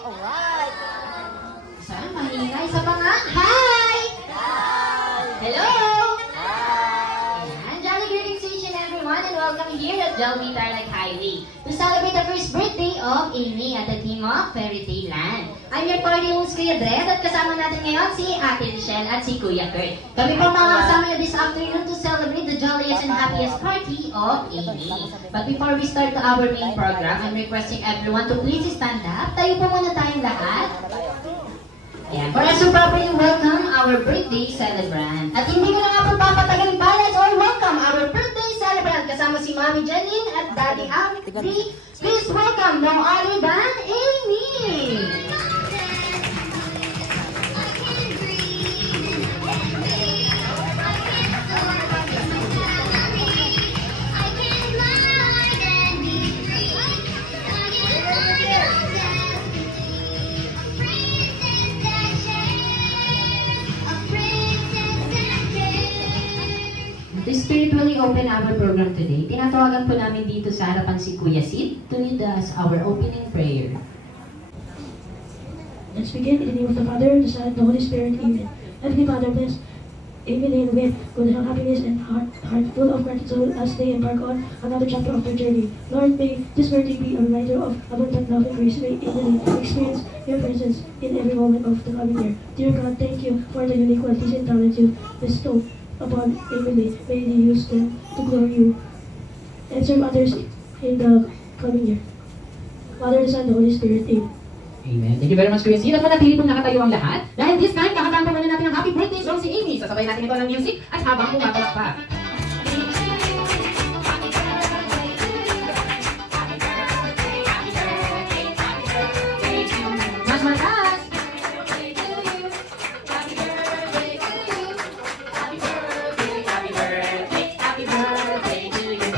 Alright. Saan? Mahinay sa panga. Hi! Hi! Hello! Hi! Ayan, jolly greetings to each and everyone and welcome here at Jollibee Tarlac Highway to celebrate the first birthday of Amy at the theme of Fairy Tale Land. I'm your party host, Kuya Dred, at kasama natin ngayon si Ate Michelle at si Kuya Kurt. Kami po mga kasama niyo this afternoon to celebrate the jolliest and happiest party of Amy. But before we start our main program, I'm requesting everyone to please stand up. Tayo po muna tayong lahat. Ayan, for us to properly welcome our birthday celebrant. At hindi ko na nga po papatagalin pa, let's all welcome our birthday celebrant kasama si Mami Janine at Daddy Amri. Please welcome no other than Amy! To spiritually open our program today, tinatawagan po namin dito sa harapan si Kuya Sid to lead us our opening prayer. Let's begin in the name of the Father, the Son, and the Holy Spirit. Amen. Heavenly Father, bless Amy Lane with good health, happiness, and heart full of gratitude as they embark on another chapter of their journey. Lord, may this birthday be a reminder of abundant love and grace. May Amy experience your presence in every moment of the coming year. Dear God, thank you for the unique qualities and talents you bestowed upon Emily. May they use them to glory you and serve others in the coming year. Father, the Son, and the Holy Spirit. Amen. Amen. Thank you very much, Kuya Sid. At manatili pong nakatayo ang lahat. Dahil this time, kakataan po muna natin ang happy birthday song si Amy. Sasabay natin ito ng music at habang pumatalakpak. Mas malakas!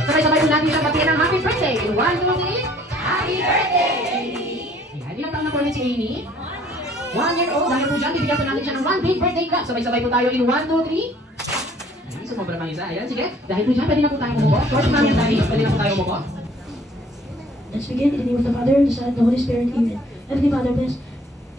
Sabay-sabay po natin siyang batiin ng happy birthday. 1, 2, 3. Happy birthday, Amy! Ayan, ilang taon na po ulit si Amy? 1 year old. Dahil po dyan, bibigyan po natin siya ng 1 big birthday clap. Sabay-sabay po tayo in 1, 2, 3. Ayan, sumobra pang isa. Ayan, sige. Dahil po dyan, pwede na po tayo umupo. Short namin ang dahil. Pwede na po tayo umupo. Let's begin in the name of the Father, the Son, and the Holy Spirit. Amen. Heavenly Father, bless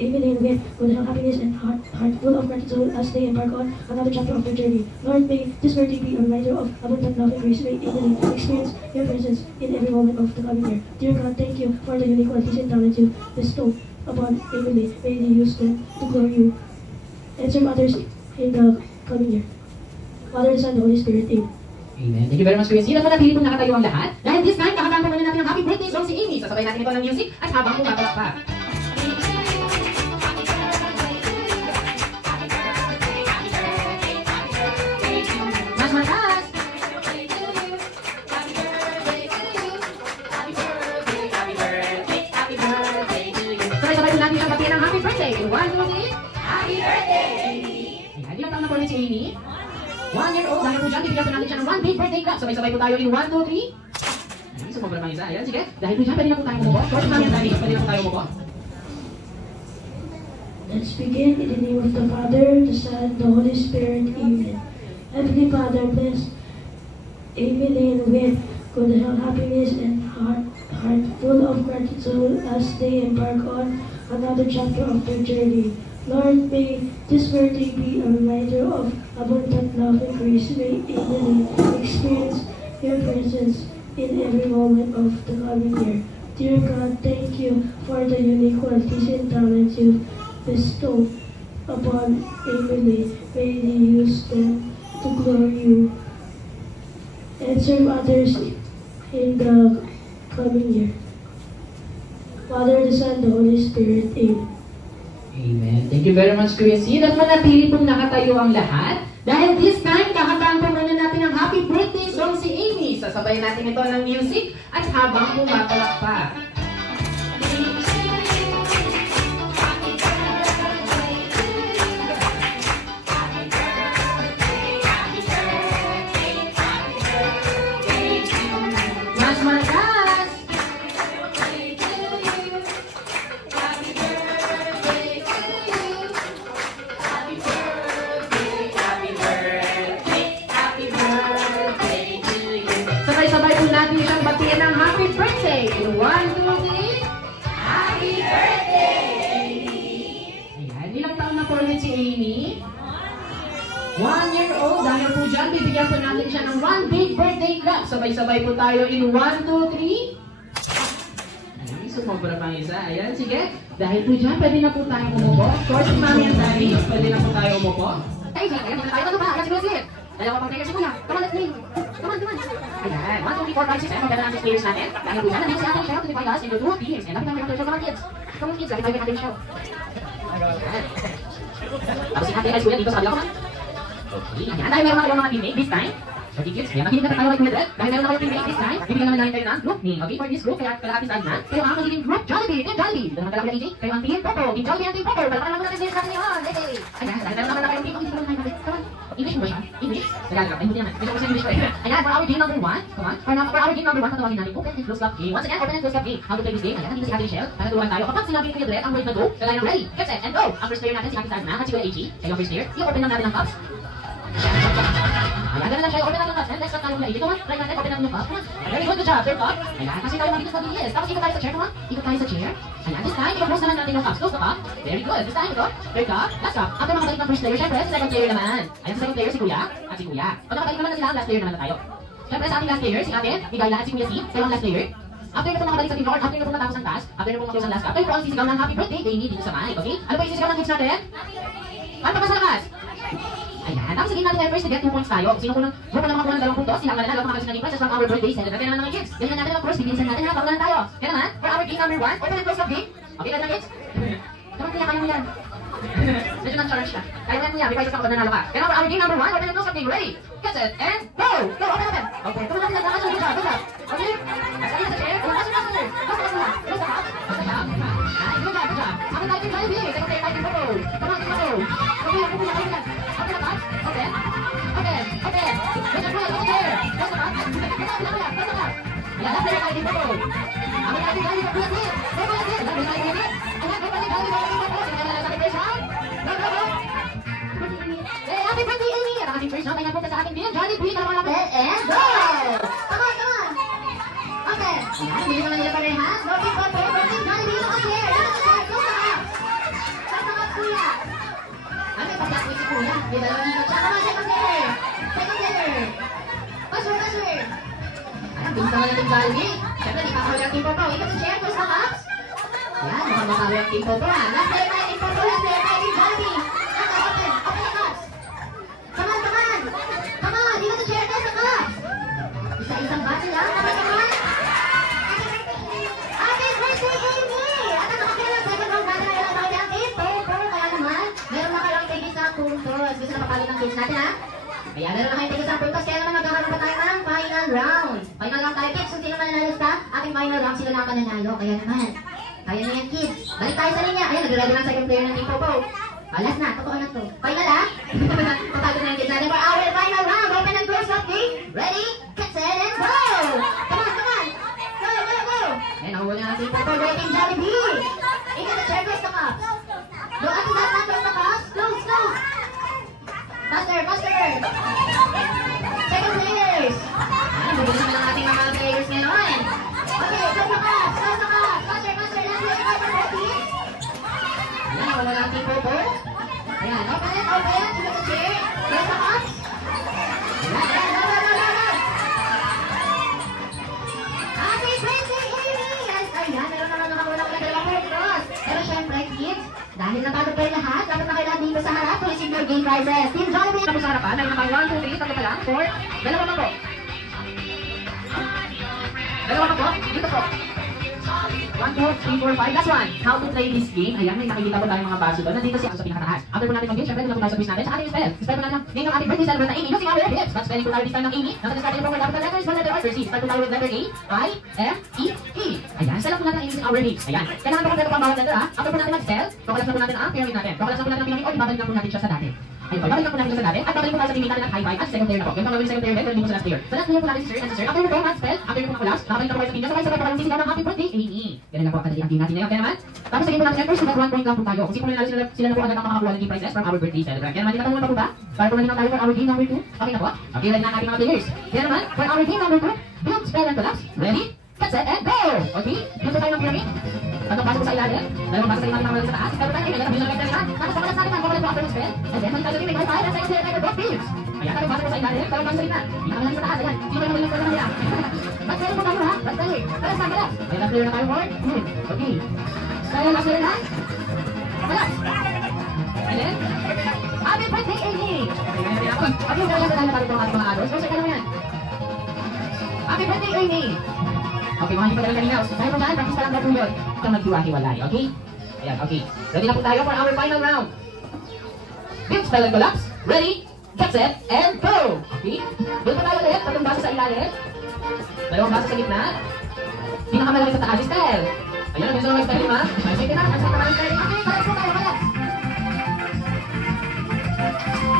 Amy Lane with good health, happiness, and heart full of gratitude as they embark on another chapter of their journey. Lord, may this birthday be a reminder of abundant love and grace. May Amy experience your presence in every moment of the coming year. Dear God, thank you for the unique qualities and talents you bestowed upon Emily. May they use them to glory you and serve others in the coming year. Father, the Son, and the Holy Spirit. Amen. Amen. Thank you very much, Kuya Sid. At manatili pong nakatayo ang lahat. Dahil this time, kakataan po muna natin ang happy birthday song si Amy. Sasabay natin ito ng music at habang pumatalakpak. Mas malakas! Sabay-sabay po natin siyang batiin ng happy birthday. 1, 2, 3. Happy birthday, Amy! Ayan, ilang taon na po ulit si Amy? 1 year old. Dahil po dyan, bibigyan po natin siya ng 1 big birthday clap. Sabay-sabay po tayo in 1, 2, 3. Ayan, sumobra pang isa. Ayan, sige. Dahil po dyan, pwede na po tayo umupo. Short namin ang dahil. Pwede na po tayo umupo. Let's begin in the name of the Father, the Son, and the Holy Spirit. Amen. Heavenly Father, bless Amy Lane with good health, happiness, and heart full of gratitude as they embark on another chapter of their journey. Lord, may this birthday be a reminder of abundant love and grace. May Amy experience your presence in every moment of the coming year. Dear God, thank you for the unique qualities and talents you've bestowed upon Emily. May they use them to glory you and serve others in the coming year. Father, the Son, and the Holy Spirit. Amen. Amen. Thank you very much, Kuya Sid. At manatili pong nakatayo ang lahat. Dahil this time, kakataan po muna natin ang happy birthday song si Amy. Sasabay natin ito ng music at habang pumatalakpak. Mas malakas! Sabay-sabay po natin siyang batiin ng happy birthday. 1, 2, 1-year-old. Dahil po dyan, bibigyan po natin siya ng one big birthday clap. Sabay-sabay po tayo in 1, 2, 3. Ayan, sumobra pa isa. Ayan, sige. Dahil po dyan, pwede na po tayong umupo. Of course, si Mami and Daddy, pwede na po tayo umupo. Ay, sige. Ayan, tayo. Ano ba? Ayan, sige. Dalawa pang players si Kuya. Come on, let's play. Come on. Ayan, 1, 2, 3, 4, 5, 6. Ayan, maganda natin players natin. Dahil po dyan, nandito si Ate Shell to divide us into 2 teams. And lapit namin ang show. Come on, kids. Come on, kids. Lapit namin ang show. Ayan. Tapos si Ate Ice Kuya dito sa kabila. Come on. Okay, ayan. Dahil meron na kayong mga teammate this time. Okay, kids. Ayan, makinig na tayo kay Kuya Dred. Dahil meron na kayong teammate this time. Bibigyan naman namin kayo ng group name. Okay, for this group, kaya kalahati saan na. Kayo ang magiging group Jollibee. Team Jollibee. Dito naman talaga AJ. Kayo ang team Popo. Team Jollibee and Team Popo. Palakaran lang natin sa natin yun. Hey! Ayan, dahil meron naman na kayong team. Come on. English mo ba siya? English? Tagalog. Ay, hindi naman. Hindi ko sa English ko. Ayan, for our game number 1. Come on. For our game number 1, tatawagin natin open and close cup game. Once again, open and close cup game. How to play this game? Ayan, nandito si Ate Shell. Naturuan tayo. Kapag sinabi ni Kuya Dred, ang word na go, kagaya ng ready, get set, and go. Ang first player natin si Ate Salma at si Kuya AJ. Kayo ang first player. I-open lang natin ang cups. Ayan, ganun lang siya. Open natin ang cups. And let's start tayo mula AJ. Come on. Try natin. Open natin yung cups. Come on. Very good. Good job. Third cup. Ayan, kasi tayo mabilis mabilis. Tapos ikot tayo sa chair. Come on. Ikot tayo sa chair. Ayan, this time, i-close naman natin yung cups. Close the cup. Very good. This time, ito. Third cup. Last cup. After makabalik ng first player, syempre, si second player naman. Ayan, si second player, si Kuya. At si Kuya. Pag nakabalik naman na sila, last player naman na tayo. Syempre, sa ating last player, si Ate, Migayla, at si Kuya C. Kayo ang last player. After na po nakabalik sa team Lord, after na po matapos ang task, after na po matapos ang last cup, kayo po ang sisigaw ng happy birthday, Amy, dito sa mic, okay? Ano ba yung sisigaw ng kids natin? Ano pa ba sa lakas? Ayan, tapos sige natin tayo first to get 2 points tayo. Sino ko ng grupo ng mga kuha ng 2 puntos, sila mananalo kung naging prizes from our birthday celebrate. Kaya naman mga kids, ganyan natin of course, bibilisan natin ha, pagulan tayo. Kaya naman, for our game number 1, open and close cup game. Okay, kaya kids? Come on, kaya mo yan. Medyo nang-challenge ka. Kaya mo yan kuya, may prizes ka kapag nanalo ka. Kaya naman, for our game number 1, open and close cup game. Ready, get set, and go! Go, open. Okay, tuloy natin lang, good job. Okay? Nasa sa chair, close the cup. Ay, good job. Ako tayo tayo, second player tayo, Popo. Come on, Popo. Okay, okay na cup. Okay. Wait, chair. Close the cup. Yeah, that's it, tayo, Popo. Ako tayo tayo, Popo. Happy birthday, Amy! At ang ating first round ay napunta sa ating team, Jollibee, kalapalapit, and go! Come on! Okay. Ayan, hindi naman nila pareha. Go, team Popo, birthday, Jollibee, look up here! Close the cup! Close the cup, kuya! Ano yung pagkakwit si kuya? May dalawang ikot siya. Come on, second player! Passer! Ayan, bilis naman natin Jollibee. Siyempre, di kakawin ang team Popo. Ikot sa chair, close the cups. Ayan, mukhang makawin ang team Popo, ha? Last player tayo, team Popo, last player tayo, team Jollibee. Open the cups. Come on! Ikot sa chair, close the cups. Isa-isang battle, ha? Come on! Happy birthday, Amy! At ang nakakailang second round battle na ilang tayo ang team Popo. Kaya naman, meron na kayong tigis sa puntos. Gusto na mapalit ang kids natin, ha? Kaya meron na kayong tigis sa puntos. Kaya naman magkakaroon pa tayo ng final round. Final round tayo, kids. Kung sino man nanalo sa ating final round, sila lang pananalo. Kaya naman, kaya na yan, kids. Balik tayo sa linya. Ayan, nag-ready na second player ng team Popo. Last na, totoo na to. Final, ha? Papagod na yung kids natin for our final round. Open and close up game. Ready, get set, and go! Come on! Go! And nakuha na natin Popo. Go, team Jollibee! Ikot the chair, close the cups. Go, at the last close the cups. Close! Faster! Second players! Ayan, bubunin naman ang ating mga players ngayon. Okay, close the cups! Faster! Last player, ready? Ayan, nakuha na natin Popo. Ayan, open! Ikot the chair. Close the cups. Ayan, go! Happy birthday, Amy! Ayan, meron naman nakakulang na 2 puntos. Pero syempre, kids, dahil napagod kayo lahat, dapat na kailan dito sa harap to receive your game prizes. Team Jollibee! Tapos sa harapan, dahil naman 1, 2, 3, tatlo pa lang, 4, dalawa pa po. Dito po. 1, 2, 3, 4, 5, last one. How to play this game? Ayan, may nakikita po tayong mga baso doon. Nandito siya sa pinakataas. After po natin mag-game, syempre, dito po tayo sa quiz natin. Sa ating spell. Spell po natin name ng ating birthday celebrant na Amy. Using our hips. But spelling po tayo this time ng Amy. Nasa discard po dapat na letters, 1 letter or C. Start po tayo with letter A, I, F, E, E. Ayan, spell po natin ang Amy using our hips. Ayan. Kailangan po kompleto po ang bawat letter, ha? After po natin mag-spell, kukulas na po natin ang pyramid natin. Kukulas na po natin ang pyramid o ibabalik na po natin siya sa dati. Ayun, babalik na po natin siya sa dati. At babalik po tayo sa team natin ng high five at second player na po. Yung pangawin second player, pero hindi po sa last player. Sa last player po natin si Sir and si Sir. After po mag-spell, after po makulas, nakabalik na po kayo sa team niya. Sabay-sabay po kayo sisigaw ng happy birthday, Amy. Ganun lang po kadali ang game natin ngayon. Kaya naman, tapos sa game po natin, first, mag 1 point lang po tayo. Kung sino po nanalo, sila na po agad ang makakakuha ng game prizes from our birthday celebrant. Kaya naman, tinatanong na po ba? Para po natin tayo for our game number 2. Okay na po? Okay, ready na ang ating mga players. Kaya naman, for our game number 2, build, spell, and collapse. Ready? Get set, and go! Okay? Build po tayo ng pyramid. Tatlong baso po sa ilalim. Dalawang baso sa ilalim ng mga sa taas. Pero tayo, kailangan bilang ng tapos pakalas natin ang upper spell. And then, magkakaroon din may high five at sa'yo sila tayo both teams. Ayan, tayo basa po sa ilalim, tayo basa sa gitna. Hindi kami lang sa taas, ayan. Sino yung mga nila? Ba't kayo po tayo ha? Ba't kayo? Talas na, balas. Ayan, last player na tayo, Ward. Okay. Kaya last player na. Balas. And then, happy birthday, Amy! Okay, kaya na tayo napalit ng ating mga ados. So, saka lang yan. Happy birthday, Amy! Okay, mga hindi pa talaga kanina. Dahil mo dyan, practice pa lang na po yun. Ito maghiwa-hiwalay, okay? Ayan, okay. Ready na po tayo for our final round. Build, spell, and collapse. Ready, get set, and go! Okay? Build pa tayo ulit. Tatlong basa sa ilalim. Dalawang basa sa gitna. Pinakamalaki sa taas, style. Ayan, gusto naman style, ha? Ay, sige na. Ay, sige na. Okay, collapse po tayo, collapse.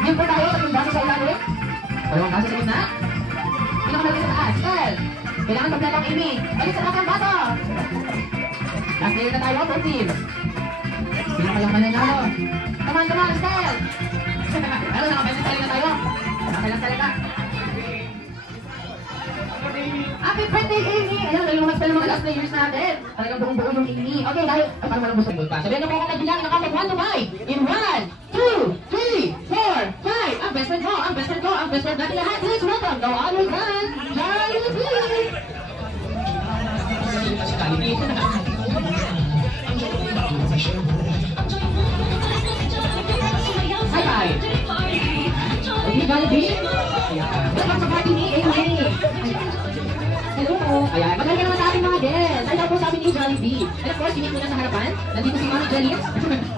Build pa tayo. Tatlong basa sa ilalim. Dalawang basa sa gitna. Pinakamalaki sa taas, style. Kailangan kompleto ang Amy. Balik sa taas ang baso. Last layer na tayo, both teams. Sino kayang mananalo? Come on, style! Ano, nakapensya na tayo. Nakapensya salita. Happy birthday, Amy! Ayan, dahil mag-spell ng mga last players natin. Talagang buong-buo yung Amy. Okay, dahil, parang walang gusto pa. Sabihan na po kung nagbilang, nakapag 1 to 5. In 1, 2, 3, 4, 5. Ang best friend ko, ang best friend ko, ang best friend natin lahat. Please welcome, go on with man, Jollibee! Hi-five! Okay, Jollibee? Welcome sa party ni Amy! Hello po! Ayan, magaling ka naman sa ating mga guests! Ay daw po sa amin ni Jollibee! And of course, inip mo na sa harapan. Nandito si Mami Jalins.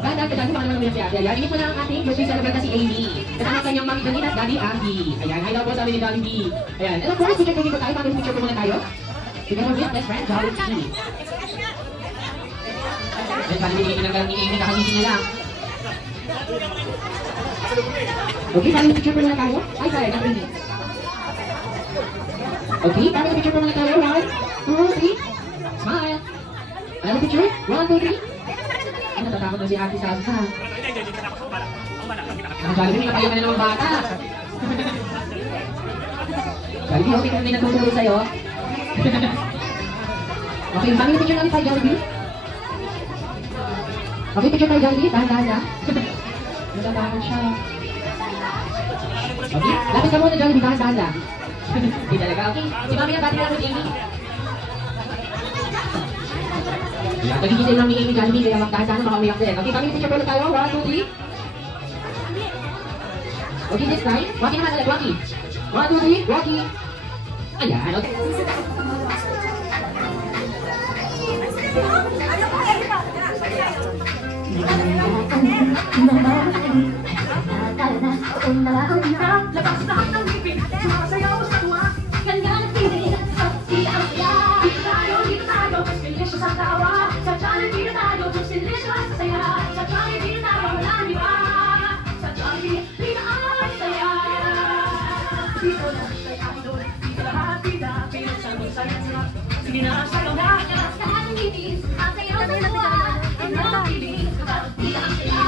Ganda ka dyan, baka naman umiyak siya. Ayan, inip mo na ang ating birthday celebrant na si Amy. Kasama kanyang Mami Jalins at Daddy Abby. Ayan, hi daw po sa amin ni Jollibee. Ayan, and of course, sige-sige po tayo. Pag-picture po muna tayo. Together with best friend, Jollibee. Ayan, Jollibee, pinagalang ni Amy, nakangiti niya lang. Okay, family picture po muna tayo. Ay, sorry, nakangiti. Okay, family picture po muna tayo. 1, 2, 3. Smile. Another picture? 1, 2, 3. Ay, natatakot na si Ate Salsa. Jollibee, nakapayo ka na naman bata. Jollibee, okay kung may nagtutulog sa'yo. Okay, family picture namin tayo, Jollibee. Okay, picture tayo, Jollibee. Dahan-dahan na. Natatakot siya. Okay, lapit ka muna, Jollibee. Dahan-dahan lang. Hindi talaga. Okay, si Mami na dati lang with Amy. Ayan, nagigising lang ni Amy, Jollibee. Kaya magdahan-dahan na makaumiyak din. Okay, family picture po tayo. 1, 2, 3. Okay, this time. Waki naman ulit, Waki. 1, 2, 3. Waki. Ayan, okay. Labas lahat ng ngipin, sumasayaw sa tuwa. Ganda ng piling, pati ang saya. Dito tayo, mas delicious ang tawa. Sa Jollibee na tayo, mas delicious ang saya. Sa Jollibee na tayo, walang iba. Sa Jollibee na ang saya. Dito na tayo idol, dito lahat pida. Pinagsasayaw na, sige na sayaw na. Labas lahat ng ngipin, sumasayaw sa tuwa. Ganda ng piling, pati ang saya.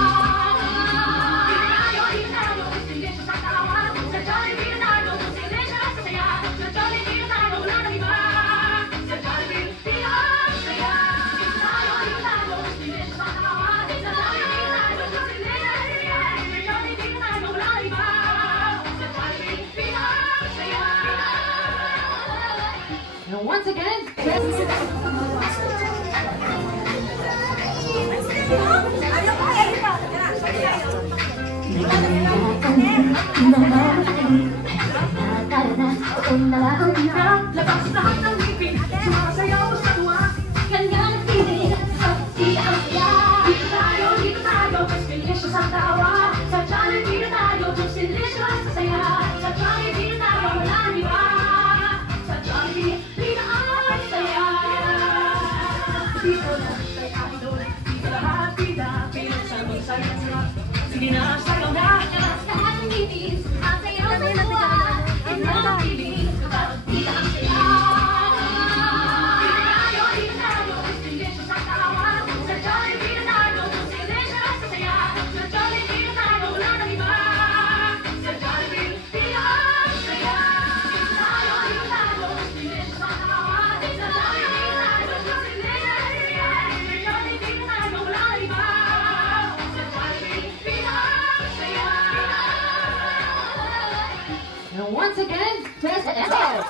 And once again, labas lahat ng ngipin, sumasayaw sa tuwa. Ganda ng piling, pati ang saya. Dito tayo, mas delicious ang tawa. Sa Jollibee na tayo, mas delicious ang saya. Sa Jollibee na tayo, walang iba. Sa Jollibee na ang saya. Dito na tayo idol, dito lahat pida. Pinagsasayaw, sige na sayaw na. Labas lahat ng ngipin, sumasayaw sa tuwa. Ganda ng piling, pati ang saya. once again. Press Enter.